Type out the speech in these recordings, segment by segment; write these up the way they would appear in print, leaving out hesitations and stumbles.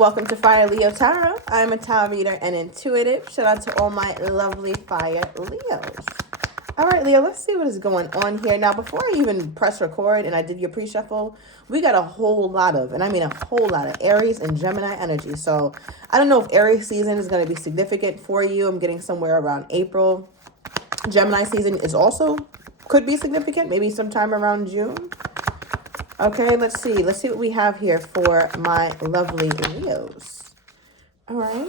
Welcome to Fire Leo Tarot. I'm a tarot reader and intuitive. Shout out to all my lovely fire Leos. All right, Leo, let's see what is going on here. Now, before I even press record and I did your pre-shuffle, we got a whole lot of, and I mean a whole lot of Aries and Gemini energy. So I don't know if Aries season is going to be significant for you. I'm getting somewhere around April. Gemini season is also, could be significant, maybe sometime around June. Okay, let's see. Let's see what we have here for my lovely Leos. All right.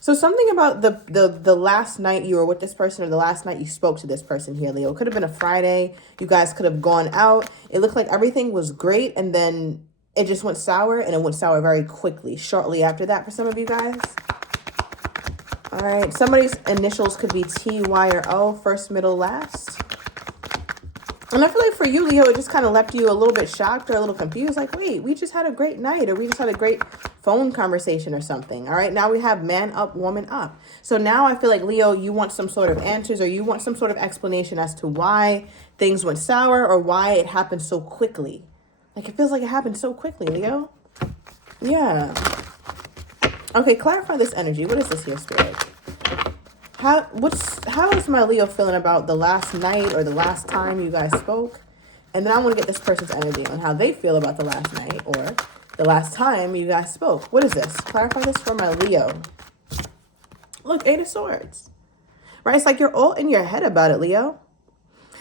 So something about the last night you were with this person or the last night you spoke to this person here, Leo. It could have been a Friday. You guys could have gone out. It looked like everything was great and then it just went sour, and it went sour very quickly, shortly after that for some of you guys. All right. Somebody's initials could be T, Y, or O, first, middle, last. And I feel like for you, Leo, it just kind of left you a little bit shocked or a little confused. Like, wait, we just had a great night, or we just had a great phone conversation or something. All right, now we have man up, woman up. So now I feel like, Leo, you want some sort of answers, or you want some sort of explanation as to why things went sour or why it happened so quickly. Like, it feels like it happened so quickly, Leo. Yeah. Okay, clarify this energy. What is this here, Spirit? How is my Leo feeling about the last night or the last time you guys spoke? And then I want to get this person's energy on how they feel about the last night or the last time you guys spoke. What is this? Clarify this for my Leo. Look, Eight of Swords. Right? It's like you're all in your head about it, Leo.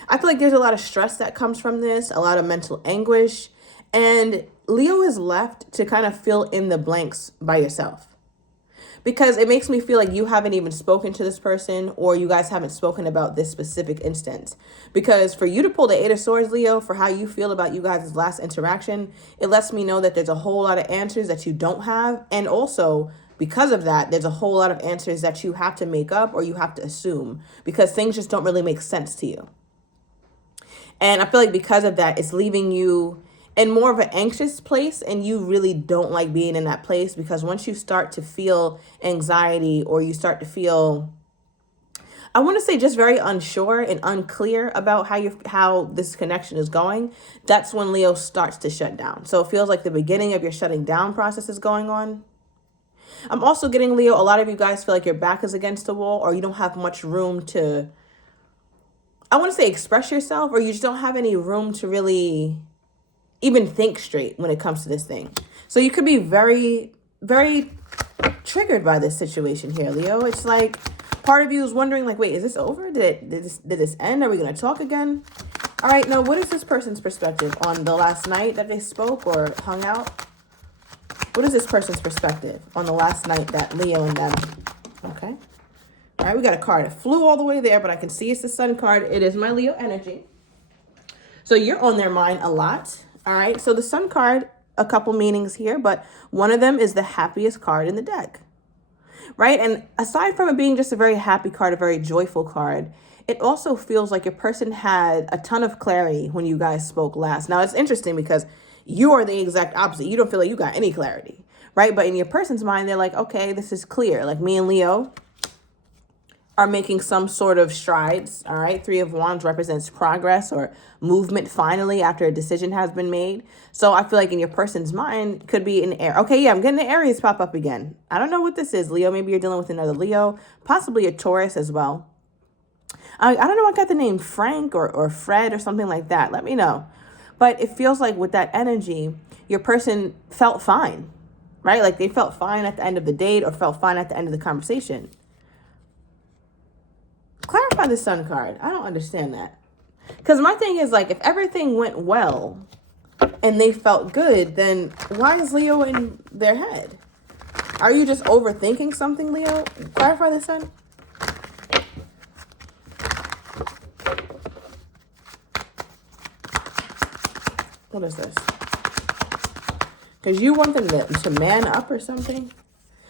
I feel like there's a lot of stress that comes from this, a lot of mental anguish. And Leo is left to kind of fill in the blanks by yourself. Because it makes me feel like you haven't even spoken to this person, or you guys haven't spoken about this specific instance. Because for you to pull the Eight of Swords, Leo, for how you feel about you guys' last interaction, it lets me know that there's a whole lot of answers that you don't have. And also, because of that, there's a whole lot of answers that you have to make up or you have to assume, because things just don't really make sense to you. And I feel like because of that, it's leaving you in more of an anxious place, and you really don't like being in that place, because once you start to feel anxiety or you start to feel, I want to say, just very unsure and unclear about how this connection is going, that's when Leo starts to shut down. So it feels like the beginning of your shutting down process is going on. I'm also getting, Leo, a lot of you guys feel like your back is against the wall, or you don't have much room to, I want to say, express yourself, or you just don't have any room to really even think straight when it comes to this thing. So you could be very, very triggered by this situation here, Leo. It's like part of you is wondering, like, wait, is this over? Did this end? Are we going to talk again? All right, now what is this person's perspective on the last night that they spoke or hung out? What is this person's perspective on the last night that Leo and them? Okay. All right, we got a card. It flew all the way there, but I can see it's the Sun card. It is my Leo energy. So you're on their mind a lot. All right, so the Sun card, a couple meanings here, but one of them is the happiest card in the deck, right? And aside from it being just a very happy card, a very joyful card, it also feels like your person had a ton of clarity when you guys spoke last. Now, it's interesting because you are the exact opposite. You don't feel like you got any clarity, right? But in your person's mind, they're like, okay, this is clear. Like, me and Leo are making some sort of strides, all right? Three of Wands represents progress or movement finally after a decision has been made. So I feel like in your person's mind could be an air. Okay, yeah, I'm getting the Aries pop up again. I don't know what this is, Leo. Maybe you're dealing with another Leo, possibly a Taurus as well. I don't know. I got the name Frank or Fred or something like that. Let me know. But it feels like with that energy, your person felt fine, right? Like they felt fine at the end of the date or felt fine at the end of the conversation. Clarify the Sun card. I don't understand that. Because my thing is, like, if everything went well and they felt good, then why is Leo in their head? Are you just overthinking something, Leo? Clarify the Sun. What is this? Because you want them to man up or something?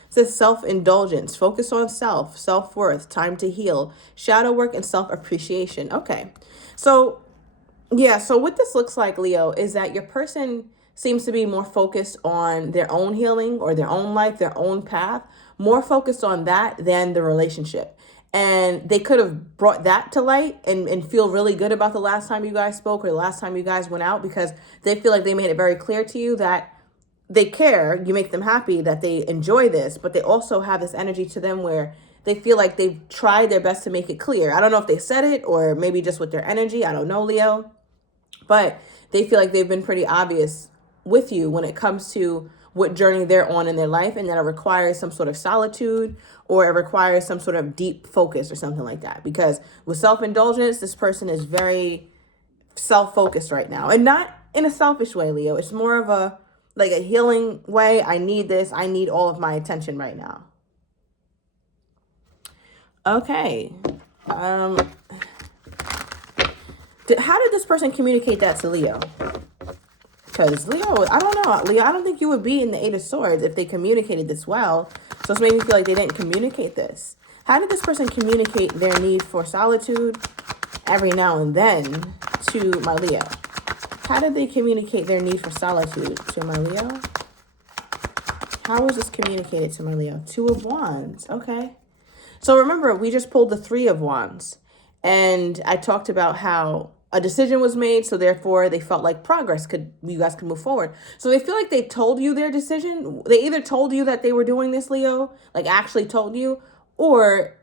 It says self-indulgence, focus on self, self-worth, time to heal, shadow work, and self-appreciation. Okay. So, yeah. So what this looks like, Leo, is that your person seems to be more focused on their own healing or their own life, their own path, more focused on that than the relationship. And they could have brought that to light and feel really good about the last time you guys spoke or the last time you guys went out, because they feel like they made it very clear to you that they care, you make them happy, that they enjoy this, but they also have this energy to them where they feel like they've tried their best to make it clear. I don't know if they said it or maybe just with their energy. I don't know, Leo. But they feel like they've been pretty obvious with you when it comes to what journey they're on in their life, and that it requires some sort of solitude or it requires some sort of deep focus or something like that. Because with self-indulgence, this person is very self-focused right now, and not in a selfish way, Leo. It's more of a like a healing way. I need this. I need all of my attention right now. Okay. How did this person communicate that to Leo? Because Leo, I don't know. Leo, I don't think you would be in the Eight of Swords if they communicated this well. So it's made me feel like they didn't communicate this. How did this person communicate their need for solitude every now and then to my Leo? How did they communicate their need for solitude to my Leo? How was this communicated to my Leo? Two of Wands. Okay. So remember, we just pulled the Three of Wands. And I talked about how a decision was made, so therefore they felt like you guys could move forward. So they feel like they told you their decision. They either told you that they were doing this, Leo, like actually told you, or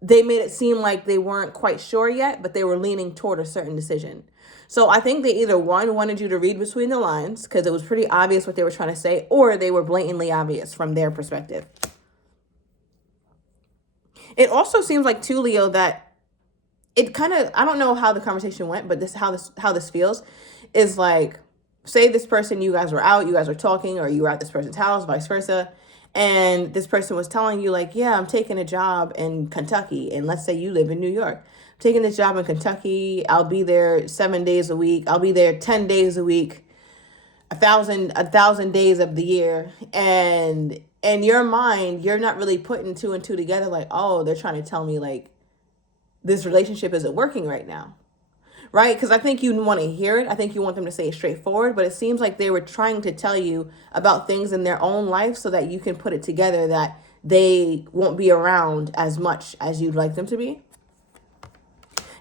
they made it seem like they weren't quite sure yet, but they were leaning toward a certain decision. So I think they either, one, wanted you to read between the lines because it was pretty obvious what they were trying to say, or they were blatantly obvious from their perspective. It also seems like, too, Leo, that it kind of, I don't know how the conversation went, but how this feels is like, say this person, you guys were out, you guys were talking, or you were at this person's house, vice versa. And this person was telling you like, yeah, I'm taking a job in Kentucky. And let's say you live in New York. I'm taking this job in Kentucky. I'll be there 7 days a week. I'll be there 10 days a week, a thousand days of the year. And in your mind, you're not really putting two and two together. Like, oh, they're trying to tell me like, this relationship isn't working right now, right? Because I think you want to hear it. I think you want them to say it straightforward, but it seems like they were trying to tell you about things in their own life so that you can put it together that they won't be around as much as you'd like them to be.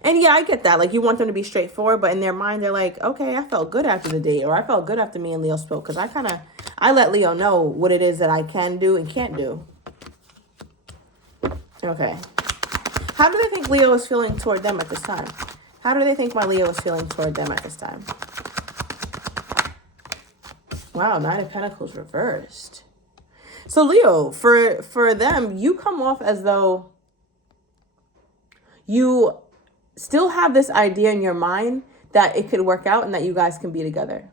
And yeah, I get that. Like, you want them to be straightforward, but in their mind, they're like, okay, I felt good after the date, or I felt good after me and Leo spoke, because I let Leo know what it is that I can do and can't do. Okay. How do they think Leo is feeling toward them at this time? How do they think my Leo is feeling toward them at this time? Wow, Nine of Pentacles reversed. So Leo, for them, you come off as though you still have this idea in your mind that it could work out and that you guys can be together.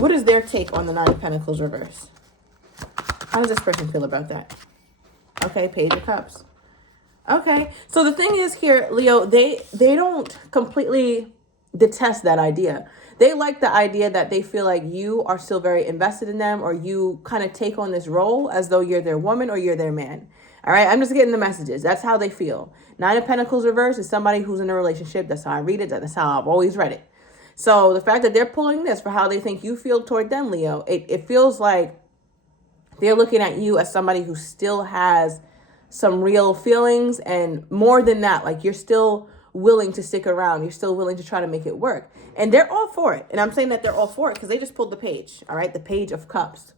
What is their take on the Nine of Pentacles reverse? How does this person feel about that? Okay, Page of Cups. Okay, so the thing is here, Leo, they don't completely detest that idea. They like the idea that they feel like you are still very invested in them, or you kind of take on this role as though you're their woman or you're their man. All right, I'm just getting the messages. That's how they feel. Nine of Pentacles reverse is somebody who's in a relationship. That's how I read it. That's how I've always read it. So the fact that they're pulling this for how they think you feel toward them, Leo, it feels like they're looking at you as somebody who still has some real feelings, and more than that, like you're still willing to stick around. You're still willing to try to make it work. And they're all for it. And I'm saying that they're all for it because they just pulled the page, all right? The Page of Cups.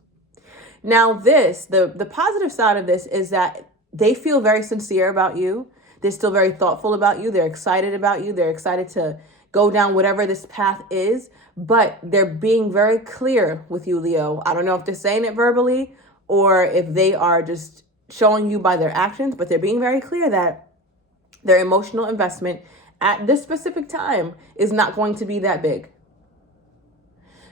Now this, the positive side of this is that they feel very sincere about you. They're still very thoughtful about you. They're excited about you. They're excited to go down whatever this path is, but they're being very clear with you, Leo. I don't know if they're saying it verbally or if they are just showing you by their actions, but they're being very clear that their emotional investment at this specific time is not going to be that big.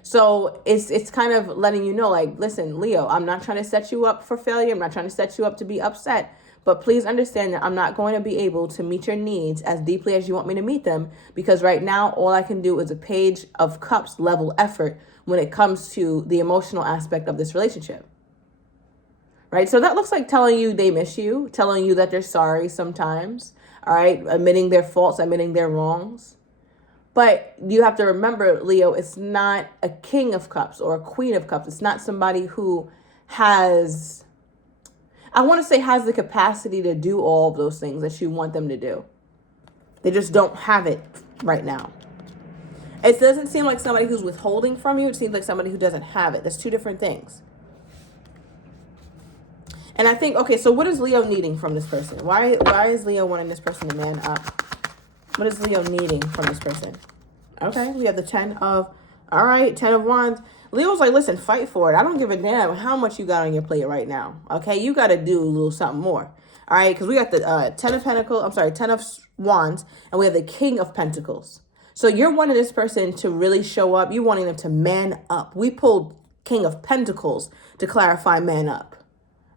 So it's kind of letting you know, like, listen, Leo, I'm not trying to set you up for failure. I'm not trying to set you up to be upset, but please understand that I'm not going to be able to meet your needs as deeply as you want me to meet them, because right now all I can do is a Page of Cups level effort when it comes to the emotional aspect of this relationship. Right? So that looks like telling you they miss you, telling you that they're sorry sometimes, all right? Admitting their faults, admitting their wrongs. But you have to remember, Leo, it's not a King of Cups or a Queen of Cups. It's not somebody who has, I want to say has the capacity to do all of those things that you want them to do. They just don't have it right now. It doesn't seem like somebody who's withholding from you. It seems like somebody who doesn't have it. That's two different things. And I think, okay, so what is Leo needing from this person? Why is Leo wanting this person to man up? What is Leo needing from this person? Okay, we have the 10 of, all right, 10 of Wands. Leo's like, listen, fight for it. I don't give a damn how much you got on your plate right now. Okay, you got to do a little something more. All right, because we got the 10 of Pentacles, 10 of Wands, and we have the King of Pentacles. So you're wanting this person to really show up. You're wanting them to man up. We pulled King of Pentacles to clarify man up,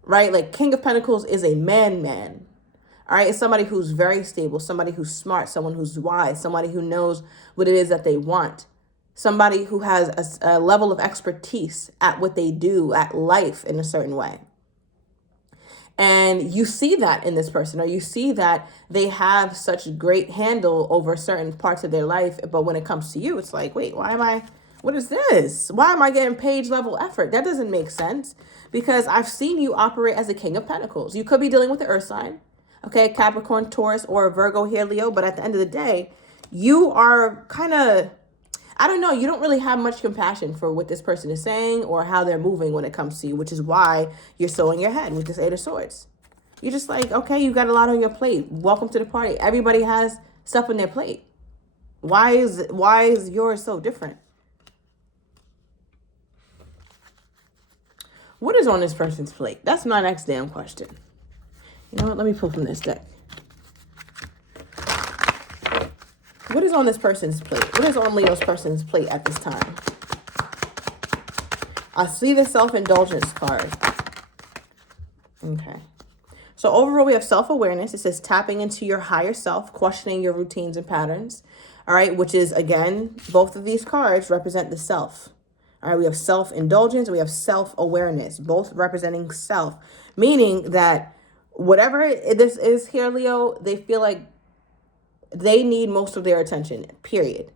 right? Like King of Pentacles is a man. All right, it's somebody who's very stable, somebody who's smart, someone who's wise, somebody who knows what it is that they want, somebody who has a level of expertise at what they do, at life in a certain way. And you see that in this person, or you see that they have such great handle over certain parts of their life. But when it comes to you, it's like, wait, what is this? Why am I getting page level effort? That doesn't make sense, because I've seen you operate as a King of Pentacles. You could be dealing with the earth sign, okay, Capricorn, Taurus, or Virgo here, Leo. But at the end of the day, you are kind of, I don't know, you don't really have much compassion for what this person is saying or how they're moving when it comes to you, which is why you're so in your head with this 8 of Swords. You're just like, okay, you got a lot on your plate. Welcome to the party. Everybody has stuff on their plate. Why is yours so different? What is on this person's plate? That's my next damn question. You know what? Let me pull from this deck. What is on this person's plate? What is on Leo's person's plate at this time? I see the self-indulgence card. Okay. So overall, we have self-awareness. It says tapping into your higher self, questioning your routines and patterns. All right, which is, again, both of these cards represent the self. All right, we have self-indulgence, we have self-awareness, both representing self, meaning that whatever this is here, Leo, they feel like they need most of their attention, period.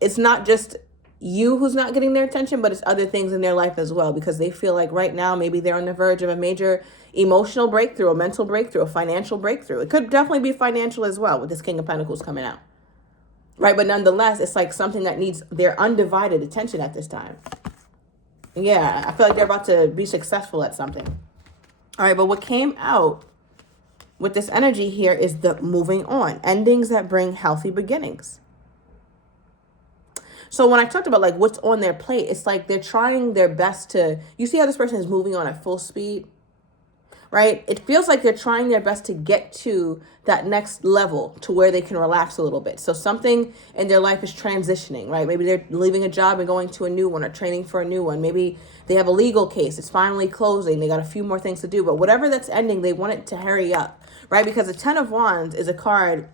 It's not just you who's not getting their attention, but it's other things in their life as well, because they feel like right now maybe they're on the verge of a major emotional breakthrough, a mental breakthrough, a financial breakthrough. It could definitely be financial as well with this King of Pentacles coming out. Right, but nonetheless, it's like something that needs their undivided attention at this time. Yeah, I feel like they're about to be successful at something. All right, but what came out with this energy here is the moving on, endings that bring healthy beginnings. So when I talked about like what's on their plate, it's like they're trying their best to, you see how this person is moving on at full speed, right? It feels like they're trying their best to get to that next level to where they can relax a little bit. So something in their life is transitioning, right? Maybe they're leaving a job and going to a new one or training for a new one. Maybe they have a legal case. It's finally closing. They got a few more things to do. But whatever that's ending, they want it to hurry up, right? Because the 10 of Wands is a card,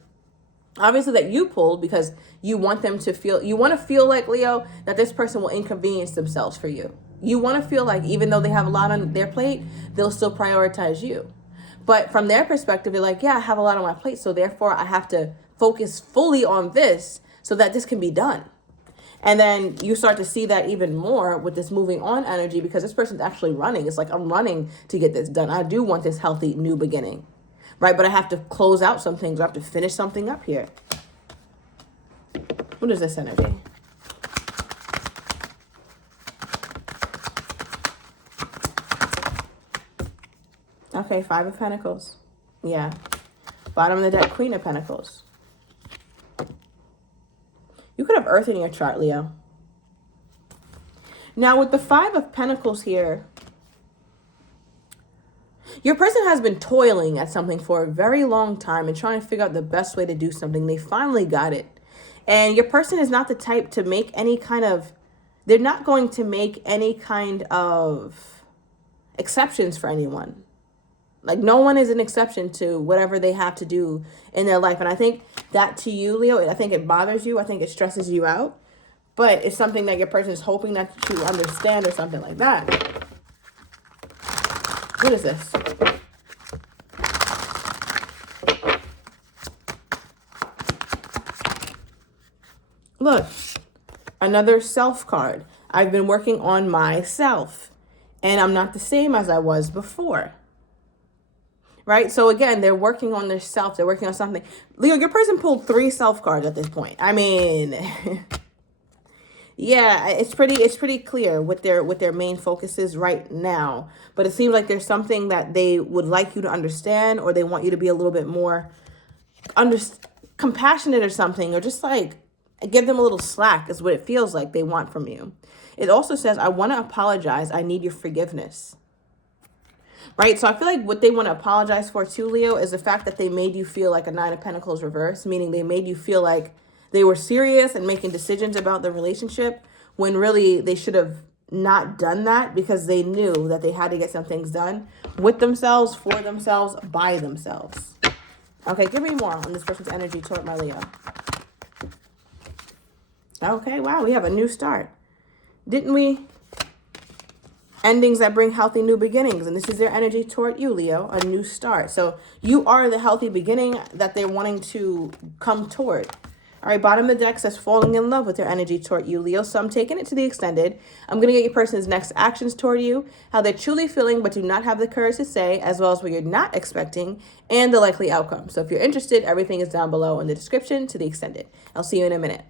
obviously, that you pulled because you want them to feel, you want to feel like, Leo, that this person will inconvenience themselves for you. You want to feel like even though they have a lot on their plate, they'll still prioritize you. But from their perspective, they're like, yeah, I have a lot on my plate, so therefore I have to focus fully on this so that this can be done. And then you start to see that even more with this moving on energy, because this person's actually running. It's like, I'm running to get this done. I do want this healthy new beginning, right? But I have to close out some things. I have to finish something up here. What is this energy? Okay, 5 of Pentacles. Yeah. Bottom of the deck, Queen of Pentacles. You could have Earth in your chart, Leo. Now, with the 5 of Pentacles here, your person has been toiling at something for a very long time and trying to figure out the best way to do something. They finally got it. And your person is not the type to make any kind of, they're not going to make any kind of exceptions for anyone. Like, no one is an exception to whatever they have to do in their life. And I think that to you, Leo, I think it bothers you. I think it stresses you out. But it's something that your person is hoping that you understand or something like that. What is this? Look, another self card. I've been working on myself, and I'm not the same as I was before. Right? So again, they're working on their self. They're working on something. Leo, your person pulled 3 self cards at this point. I mean, Yeah, it's pretty clear what their main focus is right now. But it seems like there's something that they would like you to understand, or they want you to be a little bit more under compassionate or something, or just like give them a little slack is what it feels like they want from you. It also says, I want to apologize. I need your forgiveness. Right? So I feel like what they want to apologize for too, Leo, is the fact that they made you feel like a Nine of Pentacles reverse, meaning they made you feel like they were serious and making decisions about the relationship when really they should have not done that, because they knew that they had to get some things done with themselves, for themselves, by themselves. Okay, give me more on this person's energy toward my Leo. Okay, wow, we have a new start. Didn't we? Endings that bring healthy new beginnings. And this is their energy toward you, Leo, a new start. So you are the healthy beginning that they're wanting to come toward. All right, bottom of the deck says falling in love with their energy toward you, Leo. So I'm taking it to the extended. I'm going to get your person's next actions toward you, how they're truly feeling but do not have the courage to say, as well as what you're not expecting, and the likely outcome. So if you're interested, everything is down below in the description to the extended. I'll see you in a minute.